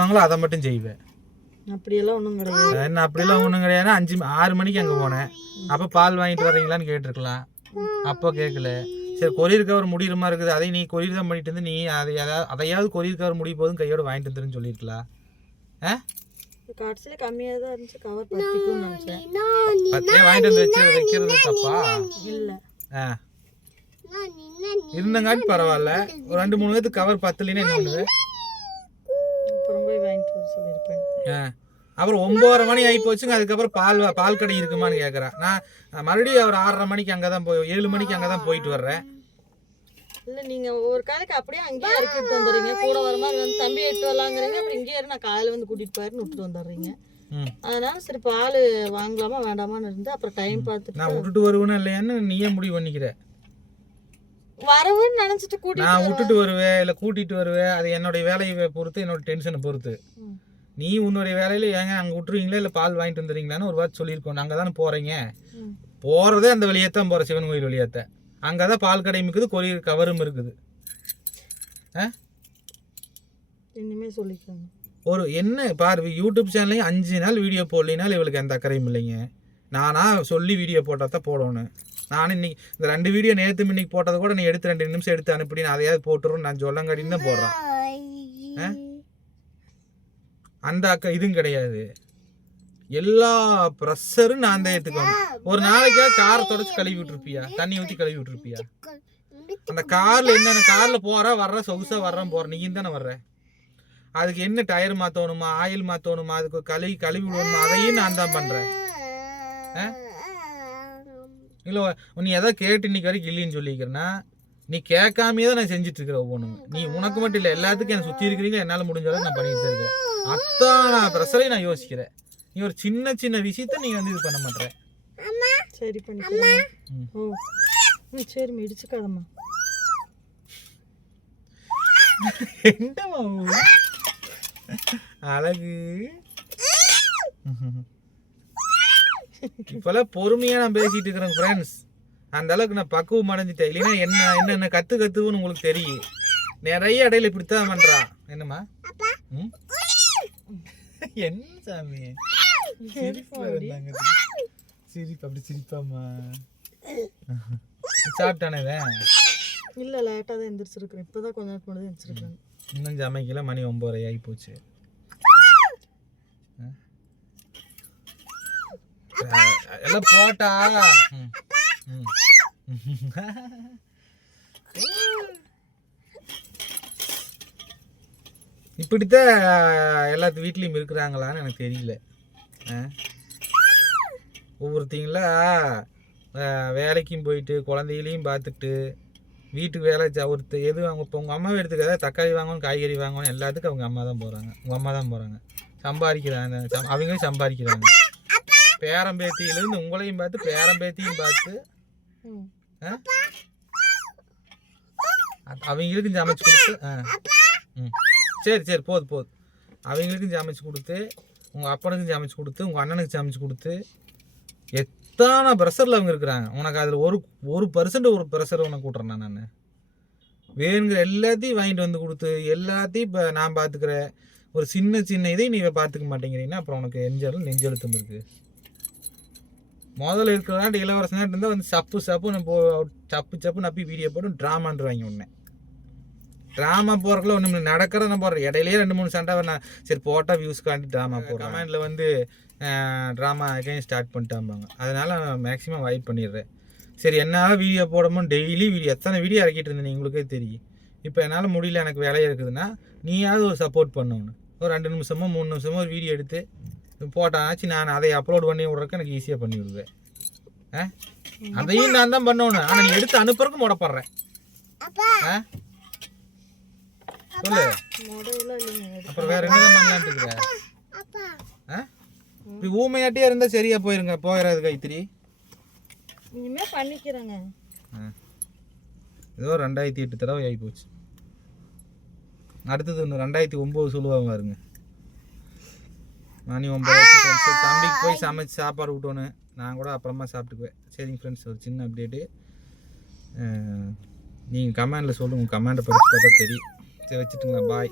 வாங்களோ அதை மட்டும் செய்வேன். அப்படியெல்லாம் ஒன்றும் கிடையாது. என்ன அப்படிலாம் ஒன்றும் கிடையாது. 5-6 மணிக்கு அங்கே போனேன். அப்போ பால் வாங்கிட்டு வர்றீங்களான்னு கேட்டிருக்கலாம். அப்போ கேட்கல. சரி கொரியர் கவர் முடிகிற மாதிரி இருக்குது, அதை நீ கொரியர் தான் பண்ணிட்டு வந்து நீ அதையாவது கொரியர் கவர் முடிய போதும் கையோடு வாங்கிட்டு வந்துருன்னு சொல்லியிருக்கலாம். கடைசியில் கம்மியாக தான் இருந்துச்சு, கவர் பத்திக்கும்னு நினச்சேன். வாங்கிட்டு வந்து வைக்கிறது தப்பா இல்லை. இருந்தங்காட்டி பரவாயில்ல. ஒரு 2-3 பேருக்கு கவர் பத்தலைன்னா என்ன பண்ணுவேன்? அப்புறம் போய் வாங்கிட்டு வர சொல்லியிருப்பேன். அப்புறம் 9:30 மணி ஆகி போச்சுங்க. அதுக்கப்புறம் பால் கடை இருக்குமான்னு கேட்குறேன். நான் மறுபடியும் ஒரு 6:30 மணிக்கு அங்கே தான் 7 மணிக்கு அங்கே தான் போயிட்டு வர்றேன். இல்லை நீங்கள் ஒரு காலைக்கு அப்படியே அங்கேயே இறக்கிட்டு வந்துடுறீங்க. கூட வர மாதிரி வந்து தம்பி எடுத்து வரலாங்கிறீங்க. அப்புறம் இங்கேயே நான் காலையில் வந்து கூட்டிகிட்டு போயிருன்னு விட்டுட்டு வந்துடுறீங்க. அதனால சரி பால் வாங்கலாமா வேண்டாமான்னு இருந்து அப்புறம் டைம் பார்த்துட்டு நான் விட்டுட்டு வருவேன்னு இல்லையான்னு நீயே முடிவு பண்ணிக்கிற. வரவுன்னு நினச்சிட்டு கூட்டிட்டு நான் விட்டுட்டு வருவேன் இல்லை கூட்டிகிட்டு வருவேன். அது என்னுடைய வேலையை பொறுத்து, என்னோட டென்ஷனை பொறுத்து. நீ உன்னுடைய வேலையில் ஏங்க அங்கே விட்டுருவீங்களா இல்லை பால் வாங்கிட்டு வந்துடுறீங்களான்னு ஒரு வார்த்தை சொல்லியிருக்கோம். அங்கே தானே போகிறீங்க, போகிறதே அந்த வழியாக தான் போகிற சிவன் கோயில் வழியாத்த. அங்கே தான் பால் கடையும் இருக்குது, கொரியர் கவரும் இருக்குது. இனிமே சொல்லிக்கோங்க. ஒரு என்ன பாரு, யூடியூப் சேனல்லையும் 5 நாள் வீடியோ போடலினாலும் இவளுக்கு எந்த அக்கறையும் இல்லைங்க. நானாக சொல்லி வீடியோ போட்டால் தான் போடணும். நானும் இன்னைக்கு இந்த 2 வீடியோ நேற்று இன்னைக்கு போட்டதை கூட நீ எடுத்து 2 நிமிஷம் எடுத்து அனுப்பினு அதையாவது போட்டுருன்னு நான் சொல்லங்காட்டின்னு தான் போடுறேன். அந்த அக்கா இதுவும் கிடையாது. எல்லா ப்ரெஷரும் நான் தான் ஏற்றுக்கணும். ஒரு நாளைக்காக காரை தொடச்சி கழுவி விட்டுருப்பியா, தண்ணி ஊற்றி கழுவி விட்டுருப்பியா? அந்த காரில் என்னென்ன காரில் போகிற வர்ற சொகுசாக வர்றேன் போகிற நீ தானே வர்ற. அதுக்கு என்ன டயர் மாற்றணுமா, ஆயில் மாற்றணுமா, அதுக்கு கழுவி விடணுமா, அதையும் நான் தான் பண்ணுறேன். இல்லை நீ எதாவது கேட்டு இன்னைக்கு வரைக்கும் இல்லைன்னு சொல்லிக்கிறேன்னா நீ கேட்காமே தான் நான் செஞ்சுட்டு இருக்கிற ஒவ்வொன்றும். நீ உனக்கு மட்டும் இல்லை எல்லாத்துக்கும் என்னை சுற்றி இருக்கிறீங்க. என்னால் முடிஞ்ச அளவுக்கு நான் பண்ணிட்டு தான் இருக்கிறேன். அத்தனை ப்ரெஷரையும் நான் யோசிக்கிறேன். நீ ஒரு சின்ன சின்ன விஷயத்த நீ வந்து இது பண்ண மாட்டேற. சரி பண்ணிக்கலாம். ஓ சரி இடிச்சுக்காதம்மா. என்னம்மா அழகு. இப்பெல்லாம் பொறுமையா நான் பேசிட்டு இருக்கிறேன் ஃப்ரெண்ட்ஸ். அந்த அளவுக்கு நான் பக்குவம் அடைஞ்சிட்டேன். இல்லைன்னா என்னென்ன கத்துன்னு உங்களுக்கு தெரியும். நிறைய இடையில இப்படித்தான் பண்றா. என்னம்மா என்ன சாமி சிரிப்பு அப்படி சிரிப்பாமா? சாப்பிட்டானே இல்லை லேட்டாக தான் எழுந்திரிச்சிருக்கிறேன். இப்போ தான் கொஞ்ச நேரத்துக்கு முன்னாடி எழுந்திரிச்சிருக்கிறேன். இன்னும் சமைக்கல, மணி 9:30 ஆகி போச்சு. எல்லாம் போட்டா இப்படித்தான் எல்லாத்து வீட்லேயும் இருக்கிறாங்களான்னு எனக்கு தெரியல. ஒவ்வொருத்தங்களா வேலைக்கும் போயிட்டு குழந்தைகளையும் பார்த்துட்டு வீட்டுக்கு வேலை ஒருத்தர் எது அவங்க இப்போ உங்கள் அம்மாவை எடுத்துக்காத, தக்காளி வாங்கணும் காய்கறி வாங்கணும் எல்லாத்துக்கும் அவங்க அம்மா தான் போகிறாங்க. உங்கள் அம்மா தான் போகிறாங்க, சம்பாதிக்கிறாங்க. அவங்களும் சம்பாதிக்கிறாங்க. பேரம்பேத்தியிலேருந்து உங்களையும் பார்த்து பேரம்பேத்தியும் பார்த்து அவங்களுக்கும் சமைச்சு கொடுத்து சரி போது அவங்களுக்கும் சமைச்சு கொடுத்து, உங்கள் அப்பனுக்கும் சமைச்சு கொடுத்து, உங்கள் அண்ணனுக்கு சமைச்சு கொடுத்து எத்தனை ப்ரெஷரில் அவங்க இருக்கிறாங்க. உனக்கு அதில் 1% ஒரு ப்ரெஷர் உனக்கு கூட்டுறேன். நான் வேணுங்கிற எல்லாத்தையும் வாங்கிட்டு வந்து கொடுத்து எல்லாத்தையும் இப்போ நான் பார்த்துக்கிறேன். ஒரு சின்ன இதையும் நீ பார்த்துக்க மாட்டேங்கிறீங்கன்னா அப்புறம் உனக்கு நெஞ்செழுத்தம் இருக்குது. முதல்ல இருக்கிறாண்டு இளவரசனாட்டு இருந்தால் வந்து சப்பு நப்பி வீடியோ போட்டு ட்ராமான்றாங்க. ஒன்று ட்ராமா போகிறக்குள்ள ஒன்று நடக்கிறத நான் போடுறேன். இடையிலேயே 2-3 சண்டை நான் சரி போட்டால் வியூஸ்க்காண்டி ட்ராமா போடுறேன். கமெண்டில் வந்து ட்ராமா அகைன் ஸ்டார்ட் பண்ணிட்டாம்பாங்க. அதனால் நான் மேக்ஸிமம் அவாய்ட் பண்ணிடுறேன். சரி என்னால் வீடியோ போடணும், டெய்லி வீடியோ எத்தனை வீடியோ இறக்கிட்டு இருந்தேன் உங்களுக்கே தெரியும். இப்போ என்னால் முடியல, எனக்கு வேலையாக இருக்குதுன்னா நீயாவது ஒரு சப்போர்ட் பண்ணணும். ஒரு 2 நிமிஷமோ 3 நிமிஷமோ ஒரு வீடியோ எடுத்து போட்டாச்சு நான் அதை அப்லோட் பண்ணி விட்றதுக்கு எனக்கு ஈஸியாக பண்ணி விடுவேன். அதையும் நான் தான் பண்ணணும். ஆனால் நீ எடுத்து அனுப்புறதுக்கு முடப்படுறேன். சொல்லு அப்புறம் வேற என்னதான் பண்ணலான்ட்டு இருக்கிற? இப்படி ஊமையாட்டியே இருந்தால் சரியா போயிடாது கைத்திரி. இனிமே பண்ணிக்கிறேங்க. ஏதோ 2008 தடவை ஆகி போச்சு. அடுத்தது ஒன்று 2009 சொல்லுவாங்க பாருங்க. மணி 9 தம்பிக்கு போய் சமைச்சு சாப்பாடு விட்டோன்னு நான் கூட அப்புறமா சாப்பிட்டுக்குவேன். சரிங்க ஃப்ரெண்ட்ஸ், ஒரு சின்ன அப்டேட்டு. நீங்கள் கமெண்டில் சொல்லுங்கள், உங்கள் கமெண்டை படித்து பார்த்தா தெரியும். சரி வச்சுட்டுங்களா, பாய்.